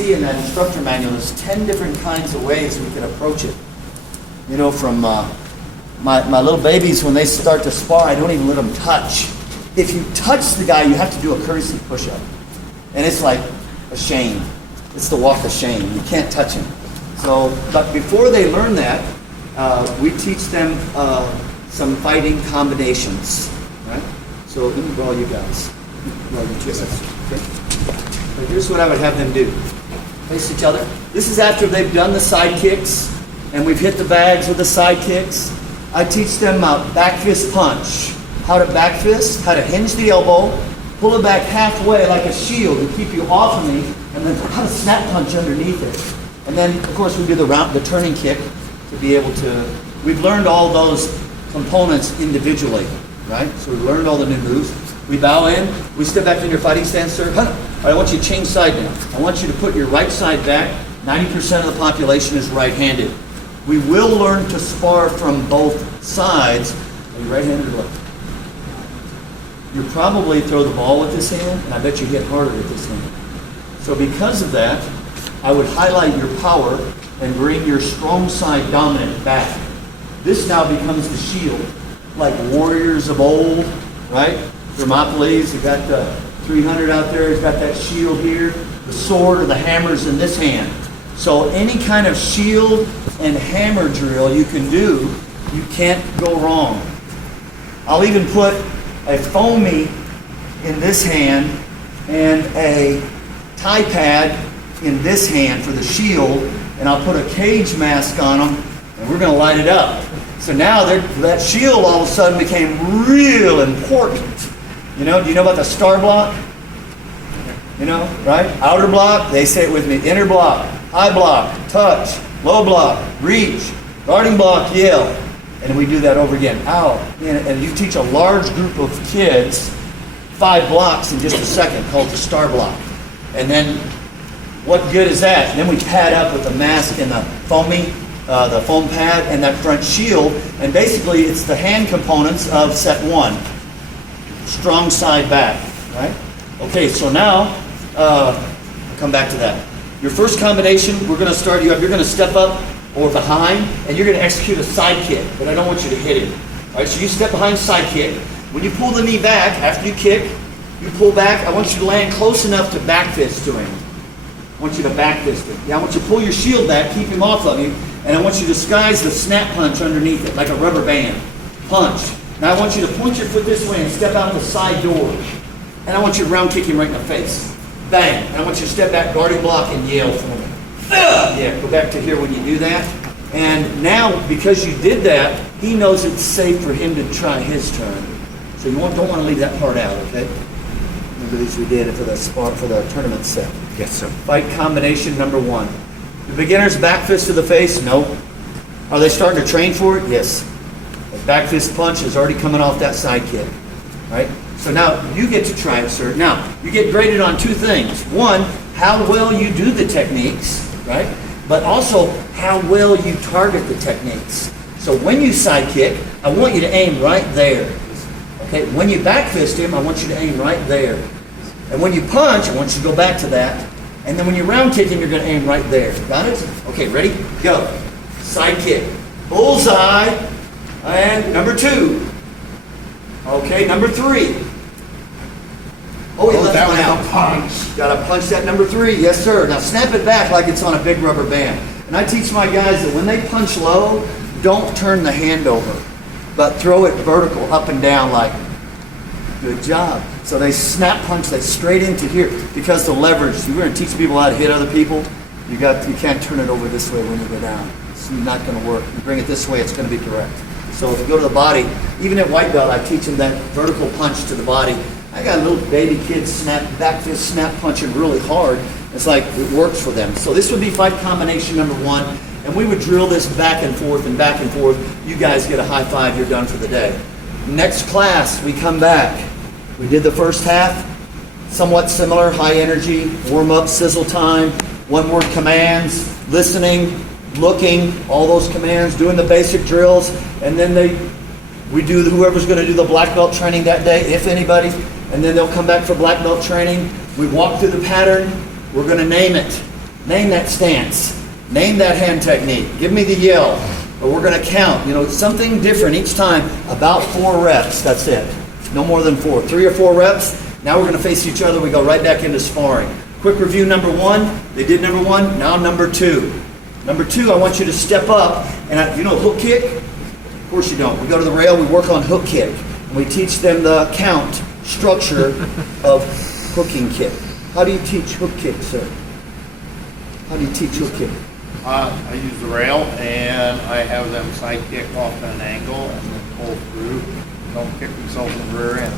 see in that instructor manual, there's 10 different kinds of ways we can approach it. You know, from my little babies, when they start to spar, I don't even let them touch. If you touch the guy, you have to do a courtesy push-up. And it's like a shame. It's the walk of shame. You can't touch him. So, but before they learn that, we teach them some fighting combinations, right? So let me draw you guys. Draw you two. Okay. So here's what I would have them do. Face each other. This is after they've done the side kicks, and we've hit the bags with the side kicks. I teach them back fist punch. How to back fist, how to hinge the elbow, pull it back halfway like a shield to keep you off of me, and then how to snap punch underneath it. And then, of course, we do the turning kick to be able to. We've learned all those components individually, right? So we've learned all the new moves. We bow in, we step back in your fighting stance, sir. All right, I want you to change side now. I want you to put your right side back. 90% of the population is right-handed. We will learn to spar from both sides. Are you right-handed or left? You probably throw the ball with this hand, and I bet you hit harder with this hand. So because of that, I would highlight your power and bring your strong side dominant back. This now becomes the shield, like warriors of old, right? Thermopylae, you've got the 300 out there, he's got that shield here. The sword or the hammer's in this hand. So any kind of shield and hammer drill you can do, you can't go wrong. I'll even put a foamy in this hand and a tie pad in this hand for the shield, and I'll put a cage mask on them, and we're going to light it up. So now that shield all of a sudden became real important. You know, do you know about the star block? You know, right? Outer block, they say it with me, inner block, high block, touch, low block, reach, guarding block, yell. And we do that over again. Out. And you teach a large group of kids 5 blocks in just a second, called the star block. And then what good is that? And then we pad up with the mask and the the foam pad and that front shield. And basically it's the hand components of set 1. Strong side back, right? Okay, so now, I'll come back to that. Your first combination, we're going to start you up. You're going to step up or behind, and you're going to execute a side kick, but I don't want you to hit him. All right, so you step behind, side kick. When you pull the knee back, after you kick, you pull back. I want you to land close enough to back fist to him. I want you to back fist him. Yeah, I want you to pull your shield back, keep him off of you, and I want you to disguise the snap punch underneath it, like a rubber band. Punch. Now I want you to point your foot this way and step out the side door. And I want you to round kick him right in the face. Bang. And I want you to step back, guarding block, and yell for me. Yeah, go back to here when you do that. And now, because you did that, he knows it's safe for him to try his turn. So you don't want to leave that part out, okay? Remember these we did for the tournament set. Yes, sir. Fight combination number 1. The beginner's back fist to the face? No. Are they starting to train for it? Yes. The back fist punch is already coming off that side kick, right? So now you get to try it, sir. Now, you get graded on 2 things. 1, how well you do the techniques, right? But also how well you target the techniques. So when you side kick, I want you to aim right there. Okay, when you back fist him, I want you to aim right there. And when you punch, I want you to go back to that. And then when you round kick him, you're going to aim right there. Got it? Okay, ready? Go. Side kick. Bullseye. And number 2. Okay, number 3. Oh, he left that one was out. a punch. Got to punch that number 3. Yes, sir. Now snap it back like it's on a big rubber band. And I teach my guys that when they punch low, don't turn the hand over, but throw it vertical, up and down like, good job. So they snap punch that straight into here because the leverage. We're going to teach people how to hit other people. You can't turn it over this way when you go down. It's not going to work. You bring it this way, it's going to be correct. So if you go to the body, even at white belt, I teach them that vertical punch to the body. I got little baby kids back fist snap punching really hard. It's like it works for them. So this would be fight combination number 1. And we would drill this back and forth and back and forth. You guys get a high five, you're done for the day. Next class, we come back. We did the first half, somewhat similar, high energy, warm up, sizzle time, 1-word commands, listening, looking, all those commands, doing the basic drills, and then we do whoever's going to do the black belt training that day, if anybody, and then they'll come back for black belt training. We walk through the pattern. We're going to name it. Name that stance. Name that hand technique. Give me the yell. Or we're going to count. You know, something different each time. About 4 reps. That's it. No more than 4. 3 or 4 reps. Now we're going to face each other. We go right back into sparring. Quick review number 1. They did number 1. Now number 2. Number 2, I want you to step up. And you know hook kick? Of course you don't. We go to the rail. We work on hook kick. And we teach them the count structure of hooking kick. How do you teach hook kick, sir? How do you teach hook kick? I use the rail, and I have them side kick off at an angle and then pull through. Don't kick themselves in the rear end.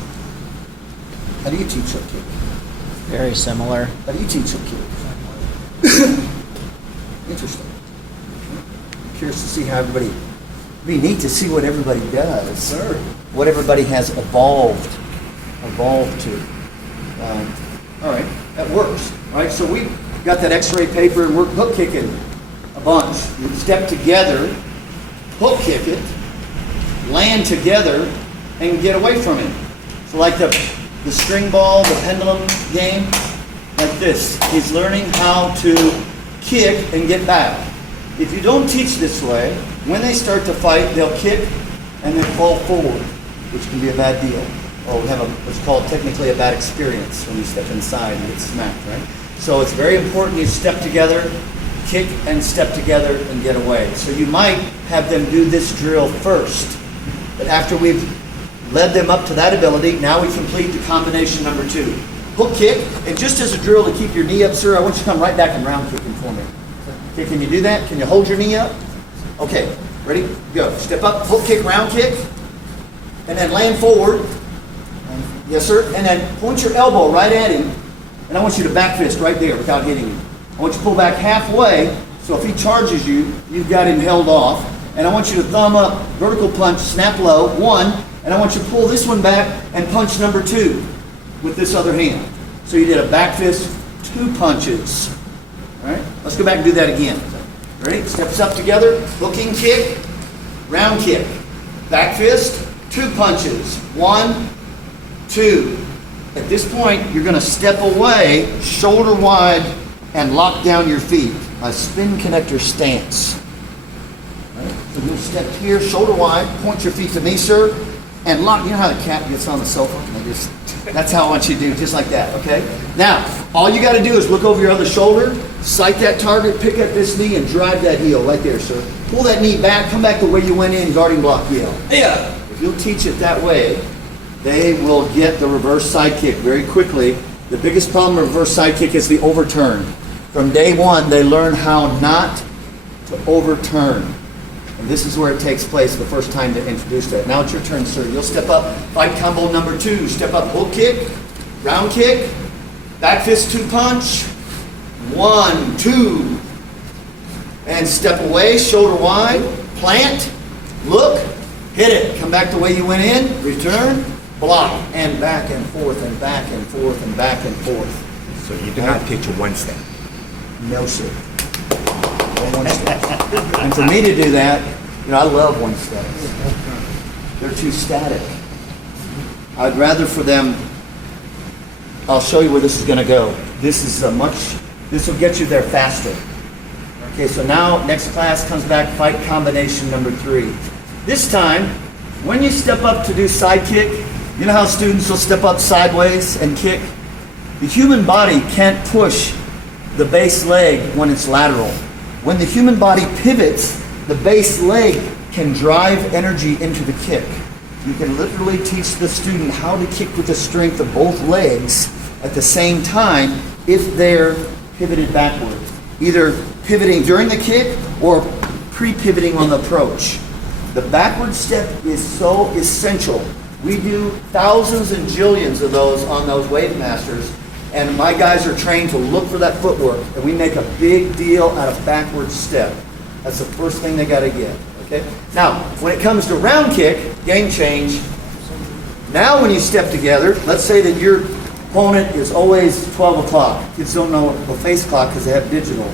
How do you teach hook kick? Very similar. How do you teach hook kick? Interesting. I'm curious to see how everybody. It'd be neat to see what everybody does. Sure. What everybody has evolved to. All right, that works. All right, so we got that X-ray paper and we're hook kicking a bunch. You step together, hook kick it, land together, and get away from it. So like the string ball, the pendulum game, like this. He's learning how to kick and get back. If you don't teach this way, when they start to fight, they'll kick and then fall forward, which can be a bad deal. Or have what's called technically a bad experience when you step inside and get smacked, right? So it's very important you step together, kick and step together and get away. So you might have them do this drill first. But after we've led them up to that ability, now we complete the combination number 2. Hook kick, and just as a drill to keep your knee up, sir, I want you to come right back and round kicking for me. Okay, can you do that? Can you hold your knee up? Okay, ready? Go. Step up, hook kick, round kick, and then land forward. Yes, sir. And then point your elbow right at him, and I want you to back fist right there without hitting him. I want you to pull back halfway, so if he charges you, you've got him held off. And I want you to thumb up, vertical punch, snap low, 1, and I want you to pull this one back and punch number 2 with this other hand. So you did a back fist, 2 punches. All right, let's go back and do that again. Ready? Steps up together, hooking kick, round kick, back fist, 2 punches, 1, 2. At this point, you're going to step away, shoulder wide, and lock down your feet. A spin connector stance. Right? So you'll step here, shoulder wide, point your feet to me, sir, and lock. You know how the cat gets on the sofa? That's how I want you to do, just like that, okay? Now, all you got to do is look over your other shoulder, sight that target, pick up this knee, and drive that heel right there, sir. Pull that knee back, come back the way you went in, guarding block heel. Yeah. If you'll teach it that way, they will get the reverse side kick very quickly. The biggest problem with reverse side kick is the overturn. From day 1, they learn how not to overturn. And this is where it takes place the first time to introduce that. Now it's your turn, sir. You'll step up, fight combo number 2. Step up, hook kick, round kick, back fist 2 punch, 1, 2. And step away, shoulder wide, plant, look, hit it. Come back the way you went in, return, block, and back and forth and back and forth and back and forth. So you do not teach a 1 step. No, sir. One step. And for me to do that, I love 1 steps. They're too static. I'd rather for them. I'll show you where this is going to go. This will get you there faster. Okay, so now next class comes back, fight combination number 3. This time, when you step up to do side kick, you know how students will step up sideways and kick? The human body can't push the base leg when it's lateral. When the human body pivots, the base leg can drive energy into the kick. You can literally teach the student how to kick with the strength of both legs at the same time if they're pivoted backward. Either pivoting during the kick or pre-pivoting on the approach. The backward step is so essential. We do thousands and jillions of those on those Wave Masters, and my guys are trained to look for that footwork, and we make a big deal out of backward step. That's the first thing they got to get. Okay. Now, when it comes to round kick, game change. Now, when you step together, let's say that your opponent is always 12 o'clock. Kids don't know the face clock because they have digital.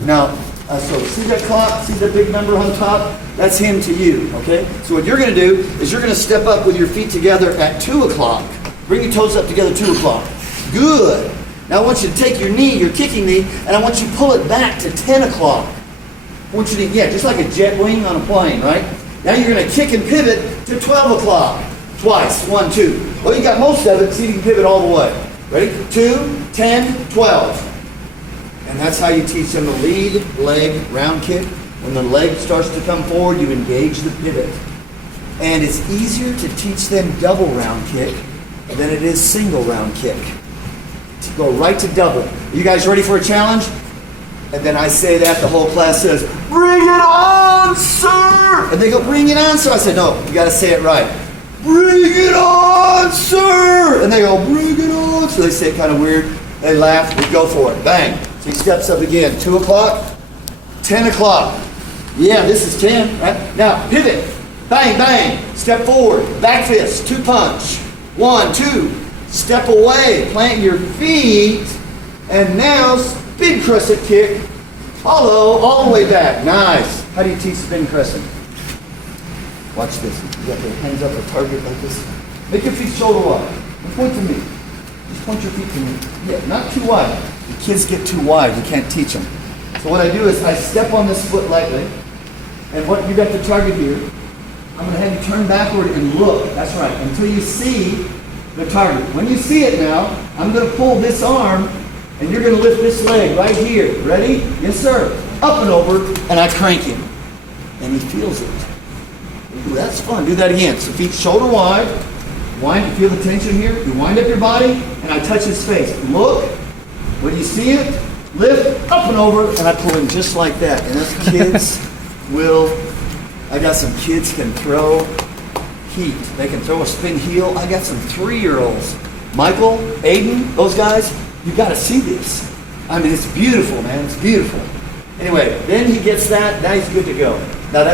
Now, so see that clock? See that big number on top? That's him to you, okay? So what you're going to do is you're going to step up with your feet together at 2 o'clock. Bring your toes up together 2 o'clock. Good. Now I want you to take your knee, your kicking knee, and I want you to pull it back to 10 o'clock. I want you to, yeah, just like a jet wing on a plane, right? Now you're going to kick and pivot to 12 o'clock. Twice. 1, 2. Well, you got most of it, so you can pivot all the way. Ready? 2, 10, 12. And that's how you teach them the lead leg round kick. When the leg starts to come forward, you engage the pivot. And it's easier to teach them double round kick than it is single round kick. To go right to double. Are you guys ready for a challenge? And then I say that, the whole class says, "Bring it on, sir!" And they go, "Bring it on, sir." I said, "No, you got to say it right. Bring it on, sir!" And they go, "Bring it on." So they say it kind of weird. They laugh, we go for it. Bang. So he steps up again. 2 o'clock, 10 o'clock. Yeah, this is 10, right? Now, pivot. Bang, bang. Step forward. Back fist. 2 punch. 1, 2. Step away. Plant your feet. And now, spin crescent kick. Follow all the way back. Nice. How do you teach spin crescent? Watch this. You got your hands up a target like this. Make your feet shoulder wide. And point to me. Just point your feet to me. Yeah, not too wide. The kids get too wide. You can't teach them. So what I do is I step on this foot lightly. And what you got the target here. I'm going to have you turn backward and look. That's right. Until you see the target. When you see it now, I'm going to pull this arm and you're going to lift this leg right here. Ready? Yes, sir. Up and over, and I crank him. And he feels it. Ooh, that's fun. Do that again. So feet shoulder wide. Wind. You feel the tension here? You wind up your body, and I touch his face. Look. When you see it, lift, up and over, and I pull him just like that. And those kids I got some kids can throw heat. They can throw a spin heel. I got some 3-year-olds. Michael, Aiden, those guys, you got to see this. I mean, it's beautiful, man. It's beautiful. Anyway, then he gets that. Now he's good to go. Now that's